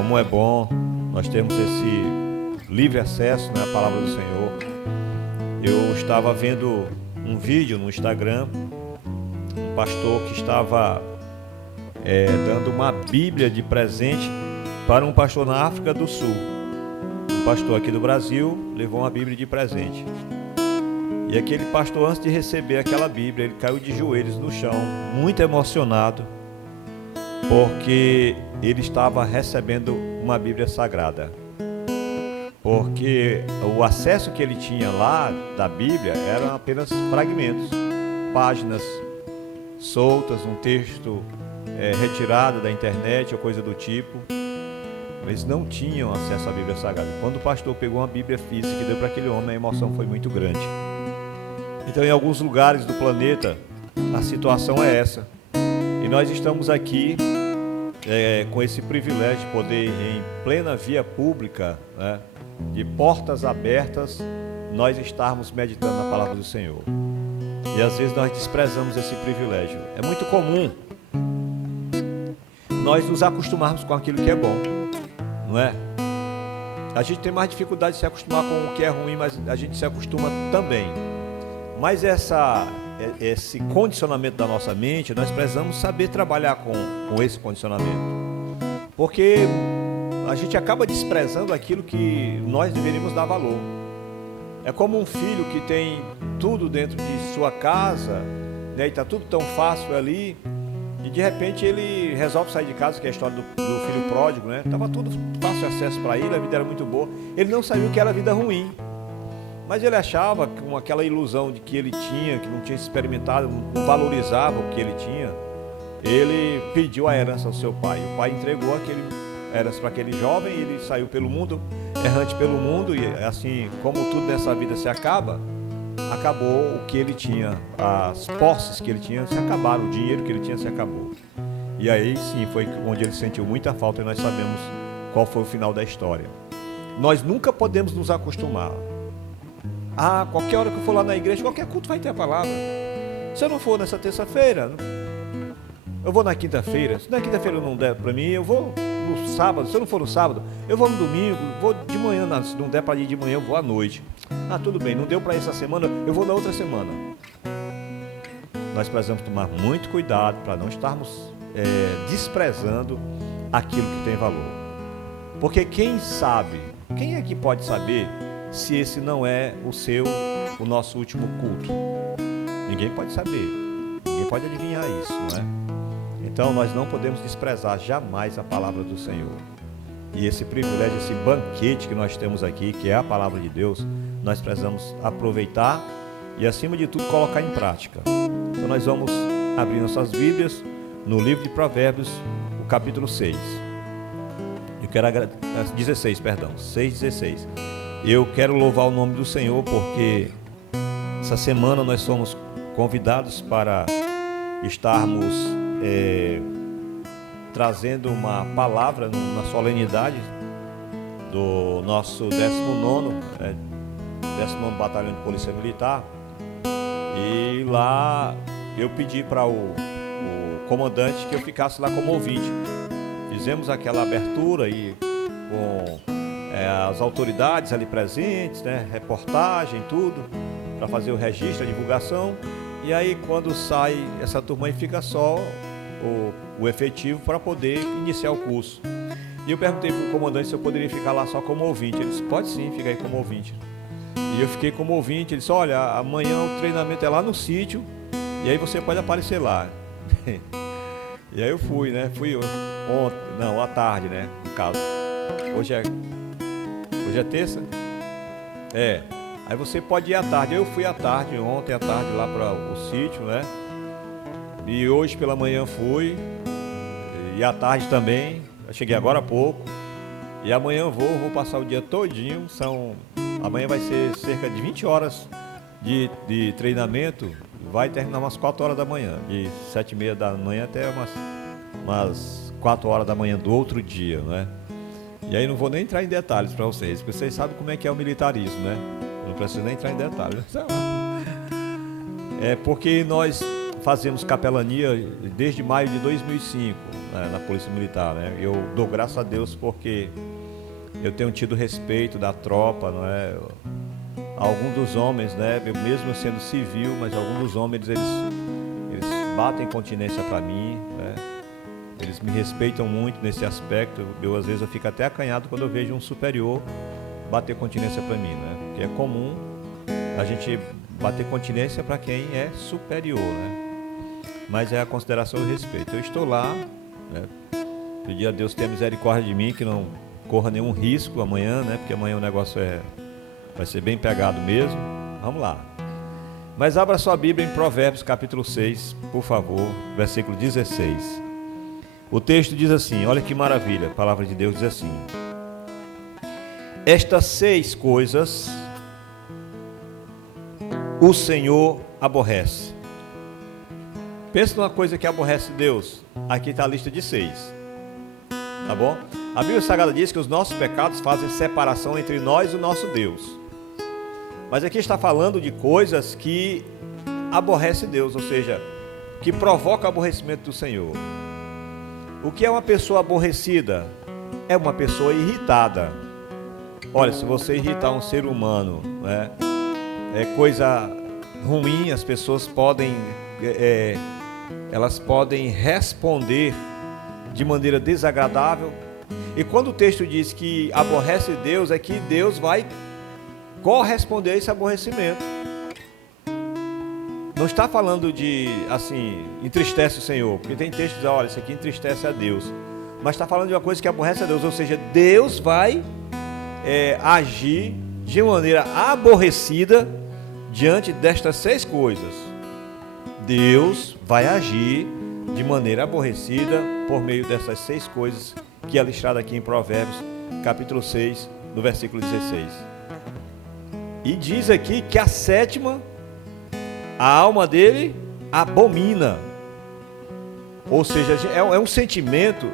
Como é bom nós termos esse livre acesso, né, à palavra do Senhor. Eu estava vendo um vídeo no Instagram, um pastor que estava dando uma Bíblia de presente para um pastor na África do Sul. Um pastor aqui do Brasil levou uma Bíblia de presente. E aquele pastor, antes de receber aquela Bíblia, ele caiu de joelhos no chão, muito emocionado, porque ele estava recebendo uma Bíblia sagrada. Porque o acesso que ele tinha lá da Bíblia eram apenas fragmentos, páginas soltas, um texto retirado da internet ou coisa do tipo. Eles não tinham acesso à Bíblia Sagrada. Quando o pastor pegou uma Bíblia física e deu para aquele homem, a emoção foi muito grande. Então, em alguns lugares do planeta, a situação é essa. E nós estamos aqui com esse privilégio de poder, em plena via pública, né, de portas abertas, nós estarmos meditando na palavra do Senhor. E às vezes nós desprezamos esse privilégio. É muito comum nós nos acostumarmos com aquilo que é bom, não é? A gente tem mais dificuldade de se acostumar com o que é ruim, mas a gente se acostuma também. Mas esse condicionamento da nossa mente, nós precisamos saber trabalhar com esse condicionamento. Porque a gente acaba desprezando aquilo que nós deveríamos dar valor. É como um filho que tem tudo dentro de sua casa, né, e está tudo tão fácil ali, e de repente ele resolve sair de casa, que é a história do filho pródigo, né? Estava tudo fácil acesso para ele, a vida era muito boa. Ele não sabia o que era a vida ruim. Mas ele achava, com aquela ilusão de que ele tinha, que não tinha experimentado, não valorizava o que ele tinha, ele pediu a herança ao seu pai. O pai entregou aquele herança para aquele jovem, e ele saiu pelo mundo, errante pelo mundo, e assim, como tudo nessa vida se acaba, acabou o que ele tinha, as posses que ele tinha se acabaram, o dinheiro que ele tinha se acabou. E aí sim, foi onde ele sentiu muita falta, e nós sabemos qual foi o final da história. Nós nunca podemos nos acostumar. Qualquer hora que eu for lá na igreja, qualquer culto vai ter a palavra. Se eu não for nessa terça-feira, eu vou na quinta-feira. Se na quinta-feira não der para mim, eu vou no sábado. Se eu não for no sábado, eu vou no domingo, vou de manhã. Se não der para ir de manhã, eu vou à noite. Tudo bem, não deu para essa semana, eu vou na outra semana. Nós precisamos tomar muito cuidado para não estarmos desprezando aquilo que tem valor. Porque quem é que pode saber se esse não é o nosso último culto? Ninguém pode saber, ninguém pode adivinhar isso, não é? Então nós não podemos desprezar jamais a palavra do Senhor. E esse privilégio, esse banquete que nós temos aqui, que é a palavra de Deus, nós precisamos aproveitar e, acima de tudo, colocar em prática. Então nós vamos abrir nossas Bíblias no livro de Provérbios, o capítulo 6. 6:16. Eu quero louvar o nome do Senhor, porque essa semana nós somos convidados para estarmos trazendo uma palavra na solenidade do nosso 19º Batalhão de Polícia Militar. E lá eu pedi para o comandante que eu ficasse lá como ouvinte. Fizemos aquela abertura e com as autoridades ali presentes, né, reportagem, tudo, para fazer o registro, a divulgação. E aí quando sai essa turma aí, fica só o efetivo para poder iniciar o curso. E eu perguntei para o comandante se eu poderia ficar lá só como ouvinte. Ele disse, pode sim, fica aí como ouvinte. E eu fiquei como ouvinte. Ele disse, olha, amanhã o treinamento é lá no sítio, e aí você pode aparecer lá. E aí eu fui, né? À tarde, né? No caso. Hoje é terça? Aí você pode ir à tarde. Eu fui à tarde, ontem à tarde, lá para o sítio, né? E hoje pela manhã fui. E à tarde também. Eu cheguei agora há pouco. E amanhã eu vou passar o dia todinho. Amanhã vai ser cerca de 20 horas de treinamento. Vai terminar umas 4 horas da manhã. De 7:30 da manhã até umas 4 horas da manhã do outro dia, né? E aí não vou nem entrar em detalhes para vocês, porque vocês sabem como é que é o militarismo, né? Não preciso nem entrar em detalhes. É porque nós fazemos capelania desde maio de 2005. na Polícia Militar, né? Eu dou graças a Deus porque eu tenho tido respeito da tropa, não é? Alguns dos homens, né? Eu mesmo sendo civil, mas alguns dos homens eles batem continência para mim, né? Eles me respeitam muito nesse aspecto. Às vezes eu fico até acanhado quando eu vejo um superior bater continência para mim, né? Porque é comum a gente bater continência para quem é superior, né? Mas é a consideração e o respeito. Eu estou lá, né? Pedir a Deus ter misericórdia de mim, que não corra nenhum risco amanhã, né? Porque amanhã o negócio vai ser bem pegado mesmo. Vamos lá. Mas abra sua Bíblia em Provérbios capítulo 6, por favor, versículo 16. O texto diz assim, olha que maravilha, a palavra de Deus diz assim: estas 6 coisas o Senhor aborrece. Pensa numa coisa que aborrece Deus. Aqui está a lista de 6. Tá bom? A Bíblia Sagrada diz que os nossos pecados fazem separação entre nós e o nosso Deus. Mas aqui está falando de coisas que aborrece Deus, ou seja, que provoca aborrecimento do Senhor. O que é uma pessoa aborrecida? É uma pessoa irritada. Olha, se você irritar um ser humano, né, é coisa ruim, as pessoas podem responder de maneira desagradável. E quando o texto diz que aborrece Deus, é que Deus vai corresponder a esse aborrecimento. Não está falando de, assim, entristece o Senhor, porque tem textos que dizem, olha, isso aqui entristece a Deus. Mas está falando de uma coisa que aborrece a Deus, ou seja, Deus vai agir de maneira aborrecida diante destas 6 coisas. Deus vai agir de maneira aborrecida por meio dessas 6 coisas que é listrado aqui em Provérbios, capítulo 6, no versículo 16. E diz aqui que a 7ª, a alma dele abomina. Ou seja, é um sentimento,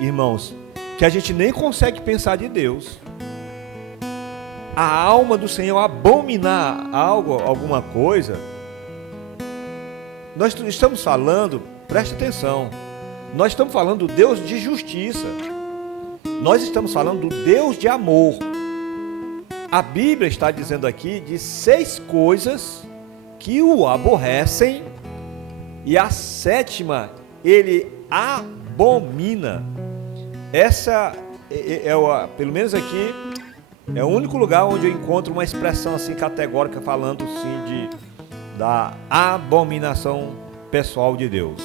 irmãos, que a gente nem consegue pensar de Deus. A alma do Senhor abominar alguma coisa. Nós estamos falando, preste atenção, nós estamos falando do Deus de justiça. Nós estamos falando do Deus de amor. A Bíblia está dizendo aqui de 6 coisas que o aborrecem, e a 7ª ele abomina. Essa pelo menos aqui é o único lugar onde eu encontro uma expressão assim categórica falando assim da abominação pessoal de Deus.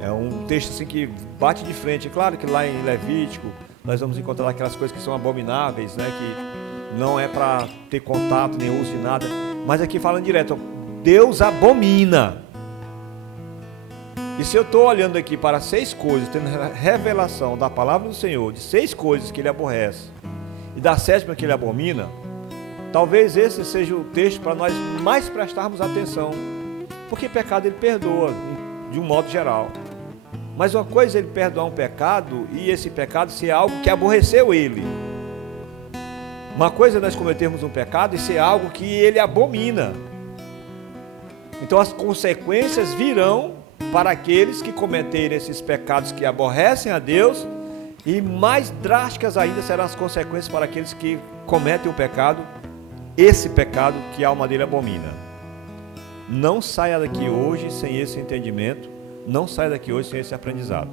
É um texto assim que bate de frente. É claro que lá em Levítico nós vamos encontrar aquelas coisas que são abomináveis, né, que não é para ter contato nem uso de nada, mas aqui falando direto, Deus abomina. E se eu estou olhando aqui para 6 coisas, tendo revelação da palavra do Senhor, de 6 coisas que ele aborrece, e da 7ª que ele abomina, talvez esse seja o texto para nós mais prestarmos atenção, porque pecado ele perdoa, de um modo geral. Mas uma coisa é ele perdoar um pecado, e esse pecado ser algo que aborreceu ele. Uma coisa é nós cometermos um pecado e ser algo que ele abomina. Então as consequências virão para aqueles que cometerem esses pecados que aborrecem a Deus, e mais drásticas ainda serão as consequências para aqueles que cometem o pecado, esse pecado que a alma dele abomina. Não saia daqui hoje sem esse entendimento, não saia daqui hoje sem esse aprendizado.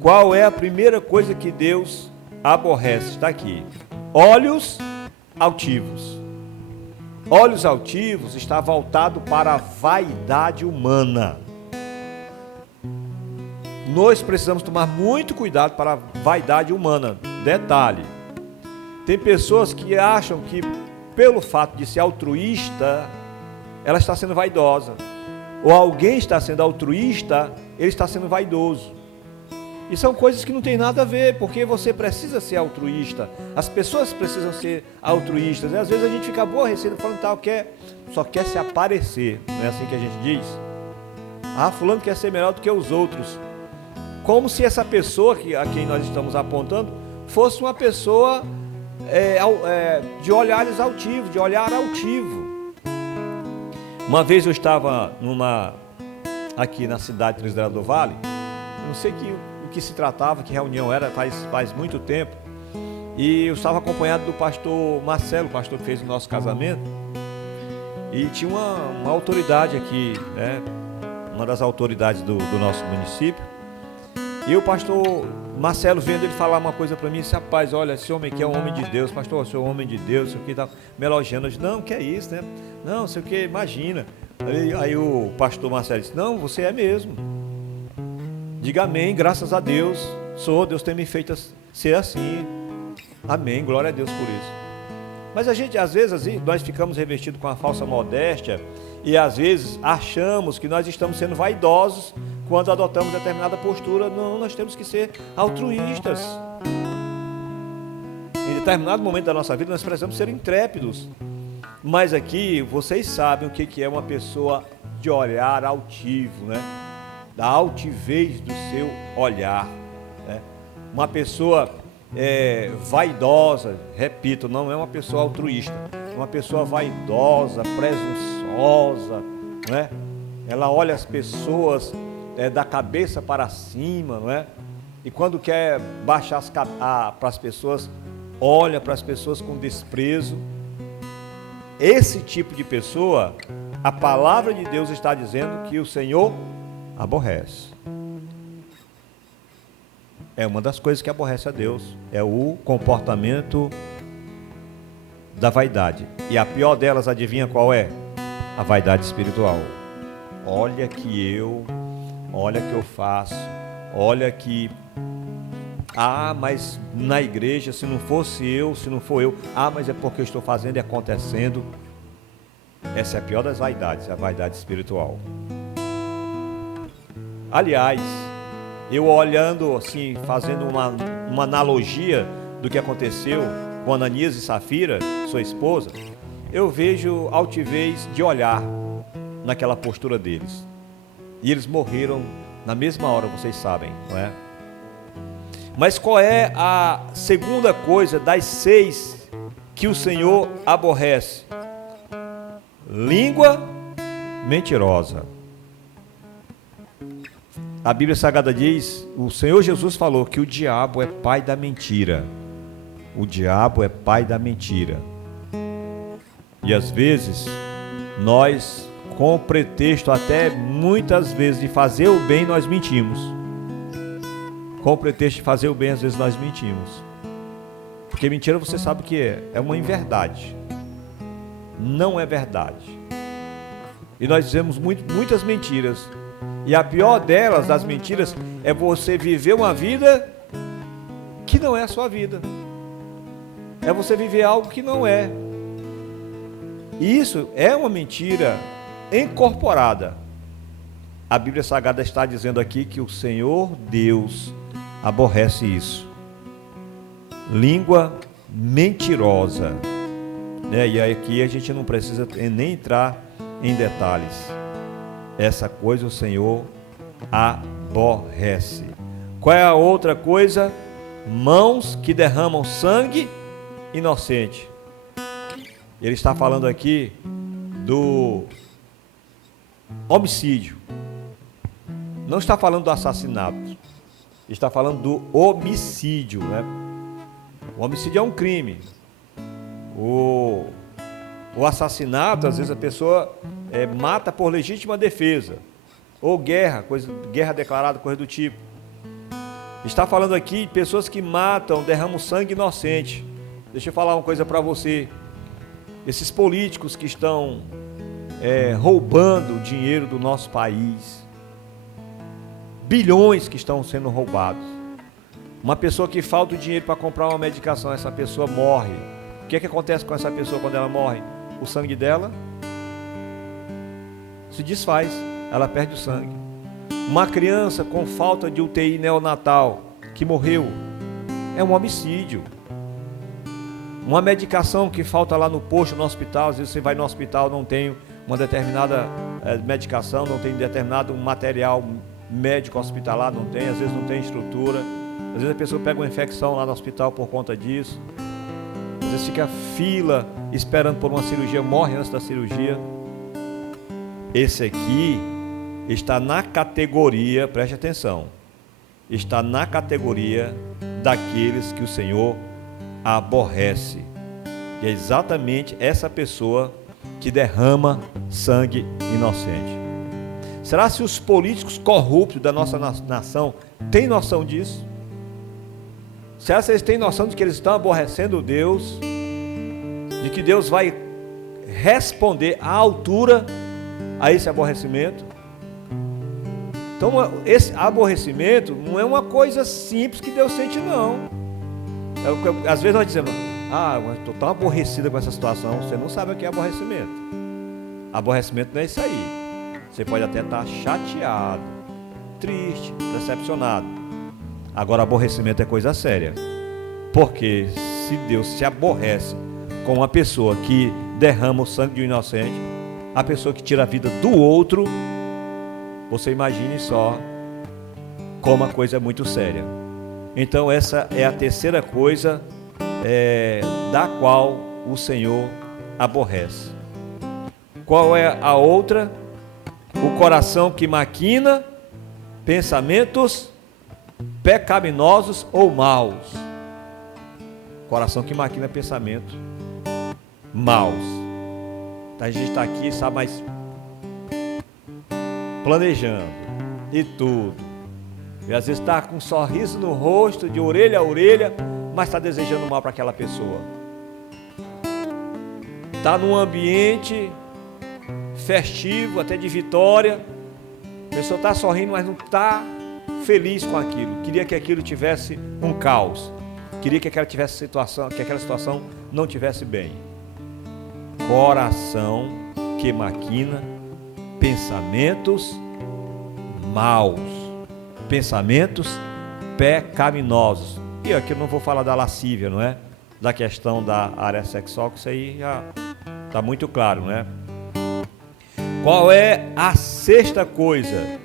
Qual é a primeira coisa que Deus aborrece? Está aqui: olhos altivos. Olhos altivos está voltado para a vaidade humana. Nós precisamos tomar muito cuidado para a vaidade humana. Detalhe: tem pessoas que acham que pelo fato de ser altruísta, ela está sendo vaidosa. Ou alguém está sendo altruísta, ele está sendo vaidoso. E são coisas que não tem nada a ver, porque você precisa ser altruísta. As pessoas precisam ser altruístas. E às vezes a gente fica aborrecido falando tal, só quer se aparecer. Não é assim que a gente diz? Ah, fulano quer ser melhor do que os outros. Como se essa pessoa a quem nós estamos apontando fosse uma pessoa de olhares altivos, de olhar altivo. Uma vez eu estava aqui na cidade de Três Lagoas do Vale, não sei o que se tratava, que reunião era, faz muito tempo. E eu estava acompanhado do pastor Marcelo, o pastor que fez o nosso casamento. E tinha uma autoridade aqui, né? Uma das autoridades do nosso município. E o pastor Marcelo, vendo ele falar uma coisa para mim, disse: rapaz, olha, esse homem aqui é um homem de Deus, pastor, eu sou um homem de Deus, isso aqui está me elogiando. Eu disse: não, que é isso, né? Não, sei o que, imagina. Aí o pastor Marcelo disse: não, você é mesmo. Diga amém, graças a Deus, Deus tem me feito ser assim. Amém, glória a Deus por isso. Mas a gente, às vezes, nós ficamos revestidos com a falsa modéstia e às vezes achamos que nós estamos sendo vaidosos quando adotamos determinada postura. Não, nós temos que ser altruístas. Em determinado momento da nossa vida nós precisamos ser intrépidos. Mas aqui vocês sabem o que é uma pessoa de olhar altivo, né? Da altivez do seu olhar, né? Uma pessoa vaidosa, repito, não é uma pessoa altruísta, é uma pessoa vaidosa, presunçosa, né? Ela olha as pessoas da cabeça para cima, não é? E quando quer baixar para as pessoas, olha para as pessoas com desprezo. Esse tipo de pessoa, a palavra de Deus está dizendo que o Senhor aborrece. É uma das coisas que aborrece a Deus, é o comportamento da vaidade. E a pior delas, adivinha qual é? A vaidade espiritual. Olha que eu faço, olha que... mas na igreja, se não fosse eu, se não for eu, mas é porque eu estou fazendo e acontecendo. Essa é a pior das vaidades, a vaidade espiritual. Aliás, eu olhando assim, fazendo uma analogia do que aconteceu com Ananias e Safira, sua esposa, eu vejo altivez de olhar naquela postura deles. E eles morreram na mesma hora, vocês sabem, não é? Mas qual é a segunda coisa das 6 que o Senhor aborrece? Língua mentirosa. A Bíblia Sagrada diz, o Senhor Jesus falou que o diabo é pai da mentira. O diabo é pai da mentira. E às vezes, nós, com o pretexto até muitas vezes de fazer o bem, nós mentimos. Com o pretexto de fazer o bem, às vezes nós mentimos. Porque mentira, você sabe o que é? É uma inverdade. Não é verdade. E nós dizemos muitas mentiras. E a pior delas, das mentiras, é você viver uma vida que não é a sua vida. É você viver algo que não é. E isso é uma mentira incorporada. A Bíblia Sagrada está dizendo aqui que o Senhor Deus aborrece isso. Língua mentirosa. E aqui a gente não precisa nem entrar em detalhes. Essa coisa o Senhor aborrece. Qual é a outra coisa? Mãos que derramam sangue inocente. Ele está falando aqui do homicídio. Não está falando do assassinato. Está falando do homicídio, né? O homicídio é um crime. O assassinato, às vezes a pessoa mata por legítima defesa. Ou guerra declarada, coisa do tipo. Está falando aqui de pessoas que matam, derramam sangue inocente. Deixa eu falar uma coisa para você. Esses políticos que estão roubando o dinheiro do nosso país, bilhões que estão sendo roubados. Uma pessoa que falta o dinheiro para comprar uma medicação, essa pessoa morre. O que acontece com essa pessoa quando ela morre? O sangue dela se desfaz, ela perde o sangue. Uma criança com falta de UTI neonatal que morreu, é um homicídio. Uma medicação que falta lá no posto, no hospital, às vezes você vai no hospital, não tem uma determinada medicação, não tem determinado material médico hospitalar, não tem, às vezes não tem estrutura, às vezes a pessoa pega uma infecção lá no hospital por conta disso, às vezes fica fila esperando por uma cirurgia, morre antes da cirurgia. Esse aqui está na categoria, preste atenção, está na categoria daqueles que o Senhor aborrece. E é exatamente essa pessoa que derrama sangue inocente. Será se os políticos corruptos da nossa nação têm noção disso? Será se eles têm noção de que eles estão aborrecendo Deus? De que Deus vai responder à altura a esse aborrecimento? Então, esse aborrecimento não é uma coisa simples que Deus sente, não. Às vezes nós dizemos, mas estou tão aborrecida com essa situação. Você não sabe o que é aborrecimento. Aborrecimento não é isso aí. Você pode até estar chateado, triste, decepcionado. Agora, aborrecimento é coisa séria. Porque se Deus se aborrece com uma pessoa que derrama o sangue de um inocente, a pessoa que tira a vida do outro, você imagine só como a coisa é muito séria. Então essa é a terceira coisa da qual o Senhor aborrece. Qual é a outra? O coração que maquina pensamentos pecaminosos ou maus. Coração que maquina pensamentos maus. A gente está aqui, sabe, mas planejando e tudo. E às vezes está com um sorriso no rosto, de orelha a orelha, mas está desejando mal para aquela pessoa. Está num ambiente festivo, até de vitória. A pessoa está sorrindo, mas não está feliz com aquilo. Queria que aquilo tivesse um caos. Queria que aquela situação não tivesse bem. Coração que maquina pensamentos maus, pensamentos pecaminosos. E aqui eu não vou falar da lascívia, não é? Da questão da área sexual, que isso aí já está muito claro, não é? Qual é a sexta coisa?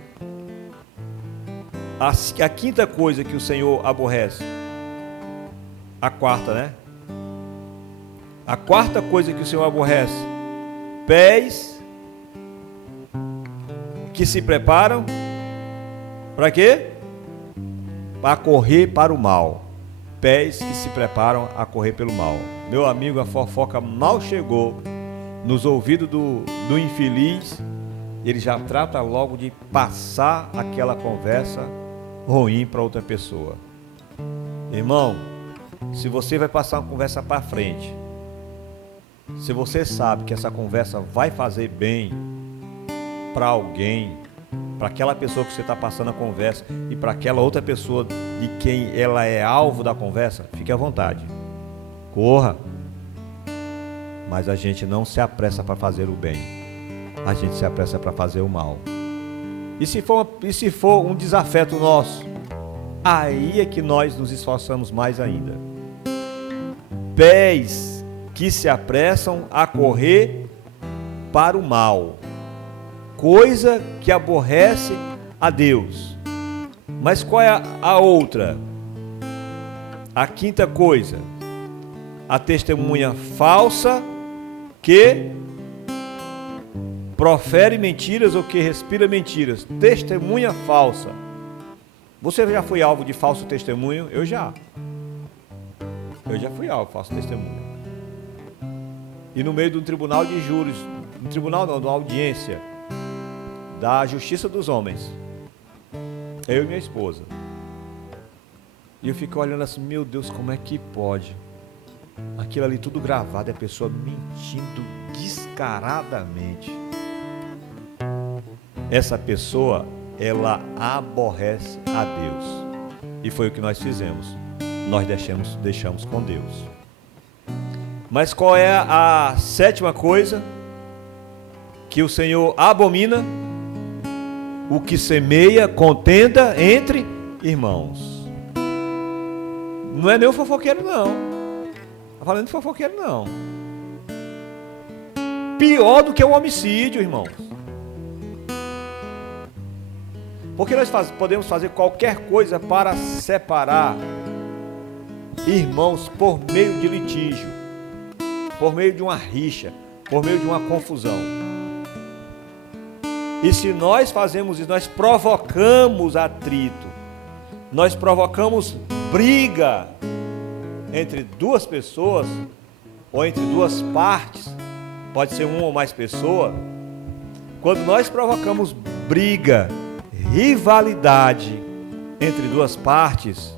A quinta coisa que o Senhor aborrece? A quarta, né? A quarta coisa que o Senhor aborrece: pés que se preparam para quê? Para correr para o mal. Pés que se preparam a correr pelo mal. Meu amigo, a fofoca mal chegou nos ouvidos do infeliz, ele já trata logo de passar aquela conversa ruim para outra pessoa. Irmão, se você vai passar uma conversa para frente, se você sabe que essa conversa vai fazer bem para alguém, para aquela pessoa que você está passando a conversa e para aquela outra pessoa de quem ela é alvo da conversa, fique à vontade, corra. Mas a gente não se apressa para fazer o bem, a gente se apressa para fazer o mal. E se for um desafeto nosso, aí é que nós nos esforçamos mais ainda. Pés que se apressam a correr para o mal, coisa que aborrece a Deus. Mas qual é a outra? A quinta coisa: a testemunha falsa que profere mentiras ou que respira mentiras. Testemunha falsa. Você já foi alvo de falso testemunho? Eu já fui alvo de falso testemunho. E no meio de um tribunal de júris, um tribunal não, de uma audiência da Justiça dos Homens, eu e minha esposa. E eu fico olhando assim, meu Deus, como é que pode? Aquilo ali tudo gravado, é a pessoa mentindo descaradamente. Essa pessoa, ela aborrece a Deus. E foi o que nós fizemos. Nós deixamos com Deus. Mas qual é a sétima coisa que o Senhor abomina? O que semeia contenda entre irmãos. Não é nem o fofoqueiro, não. Está falando de fofoqueiro, não. Pior do que o homicídio, irmãos. Porque nós podemos fazer qualquer coisa para separar irmãos por meio de litígio, por meio de uma rixa, por meio de uma confusão. E se nós fazemos isso, nós provocamos atrito, nós provocamos briga entre duas pessoas, ou entre duas partes, pode ser uma ou mais pessoas, quando nós provocamos briga, rivalidade entre duas partes,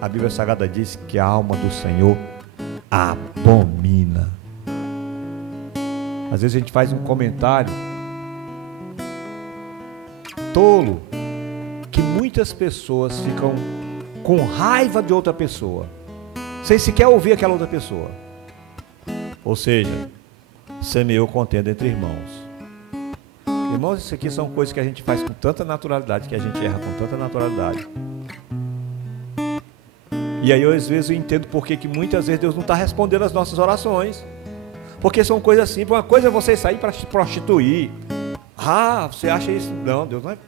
a Bíblia Sagrada diz que a alma do Senhor abomina. Às vezes a gente faz um comentário tolo, que muitas pessoas ficam com raiva de outra pessoa, sem sequer ouvir aquela outra pessoa. Ou seja, semeou contenda entre irmãos. Irmãos, isso aqui são coisas que a gente faz com tanta naturalidade, que a gente erra com tanta naturalidade. E aí eu às vezes eu entendo porque que muitas vezes Deus não está respondendo as nossas orações. Porque são coisas simples. Uma coisa é você sair para se prostituir. Ah, você acha isso? Não, Deus não é.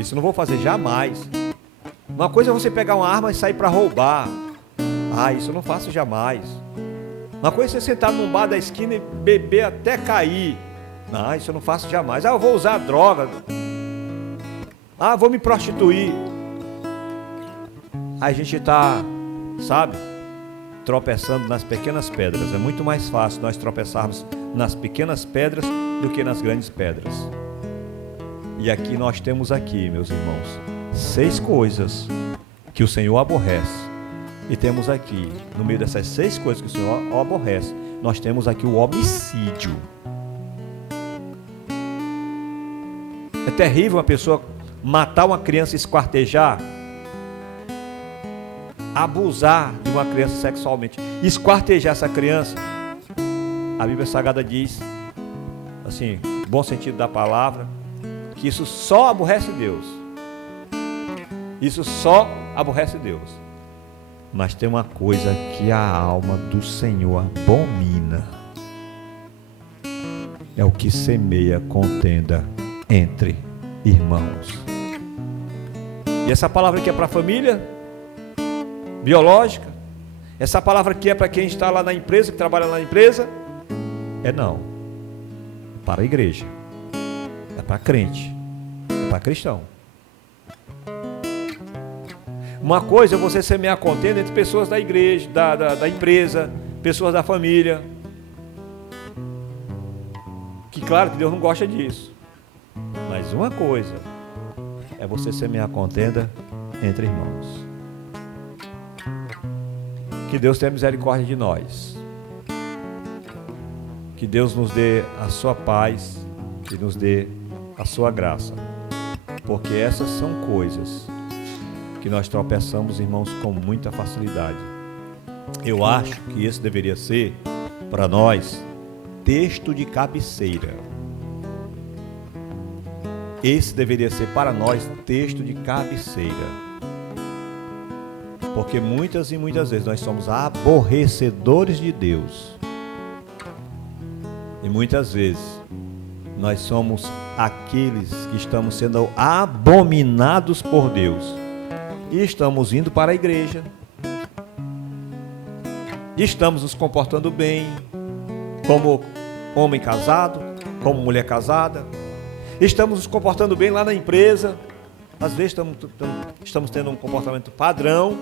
Isso eu não vou fazer jamais. Uma coisa é você pegar uma arma e sair para roubar. Ah, isso eu não faço jamais. Uma coisa é você sentar num bar da esquina e beber até cair. Não, isso eu não faço jamais. Ah, eu vou usar droga. Ah, vou me prostituir. Aí a gente está, sabe, tropeçando nas pequenas pedras. É muito mais fácil nós tropeçarmos nas pequenas pedras do que nas grandes pedras. E aqui nós temos aqui, meus irmãos, 6 coisas que o Senhor aborrece. E temos aqui, no meio dessas 6 coisas que o Senhor aborrece, nós temos aqui o homicídio. É terrível uma pessoa matar uma criança e esquartejar, abusar de uma criança sexualmente, esquartejar essa criança. A Bíblia Sagrada diz, assim, bom sentido da palavra, que isso só aborrece Deus. Isso só aborrece Deus. Mas tem uma coisa que a alma do Senhor abomina. É o que semeia contenda entre irmãos. E essa palavra aqui é para a família biológica? Essa palavra aqui é para quem está lá na empresa, que trabalha lá na empresa? Não. É para a igreja. É para crente. É para cristão. Uma coisa é você semear contenda entre pessoas da igreja, da empresa, pessoas da família. Que claro que Deus não gosta disso. Mas uma coisa é você semear contenda entre irmãos. Que Deus tenha misericórdia de nós. Que Deus nos dê a sua paz e nos dê a sua graça. Porque essas são coisas que nós tropeçamos, irmãos, com muita facilidade. Eu acho que esse deveria ser, para nós, texto de cabeceira. Esse deveria ser para nós texto de cabeceira. Porque muitas e muitas vezes nós somos aborrecedores de Deus. E muitas vezes nós somos aqueles que estamos sendo abominados por Deus. E estamos indo para a igreja. E estamos nos comportando bem, como homem casado, como mulher casada. Estamos nos comportando bem lá na empresa. Às vezes estamos tendo um comportamento padrão.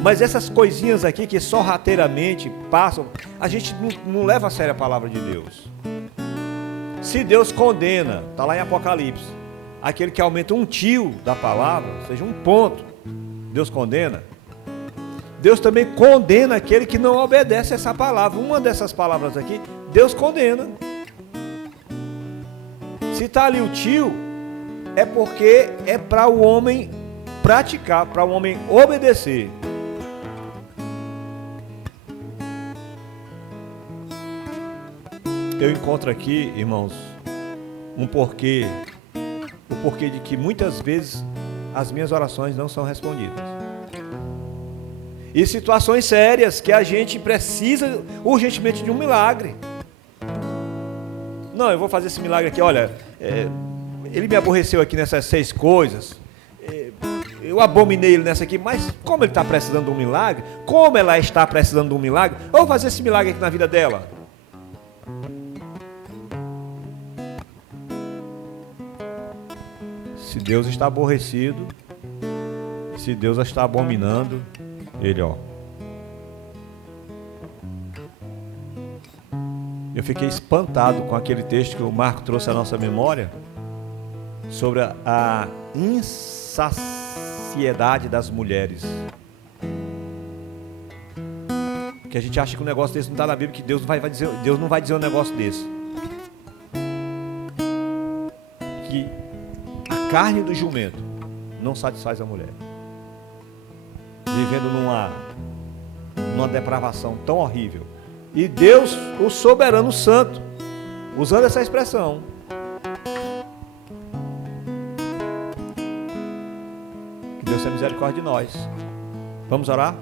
Mas essas coisinhas aqui que sorrateiramente passam, a gente não leva a sério a palavra de Deus. Se Deus condena, está lá em Apocalipse, aquele que aumenta um tio da palavra, ou seja, um ponto, Deus condena. Deus também condena aquele que não obedece a essa palavra. Uma dessas palavras aqui, Deus condena. Se está ali o tio, é porque é para o homem praticar, para o homem obedecer. Eu encontro aqui, irmãos, o porquê de que muitas vezes as minhas orações não são respondidas. E situações sérias que a gente precisa urgentemente de um milagre. Não, eu vou fazer esse milagre aqui, olha, ele me aborreceu aqui nessas 6 coisas, eu abominei ele nessa aqui, mas como ele está precisando de um milagre, como ela está precisando de um milagre, eu vou fazer esse milagre aqui na vida dela. Se Deus está aborrecido, Se Deus a está abominando, ele, ó. Eu fiquei espantado com aquele texto que o Marco trouxe à nossa memória sobre a insaciedade das mulheres. Que a gente acha que um negócio desse não está na Bíblia, que Deus não vai dizer um negócio desse. Que a carne do jumento não satisfaz a mulher. Vivendo numa depravação tão horrível. E Deus, o soberano santo, usando essa expressão. Que Deus tenha misericórdia de nós. Vamos orar?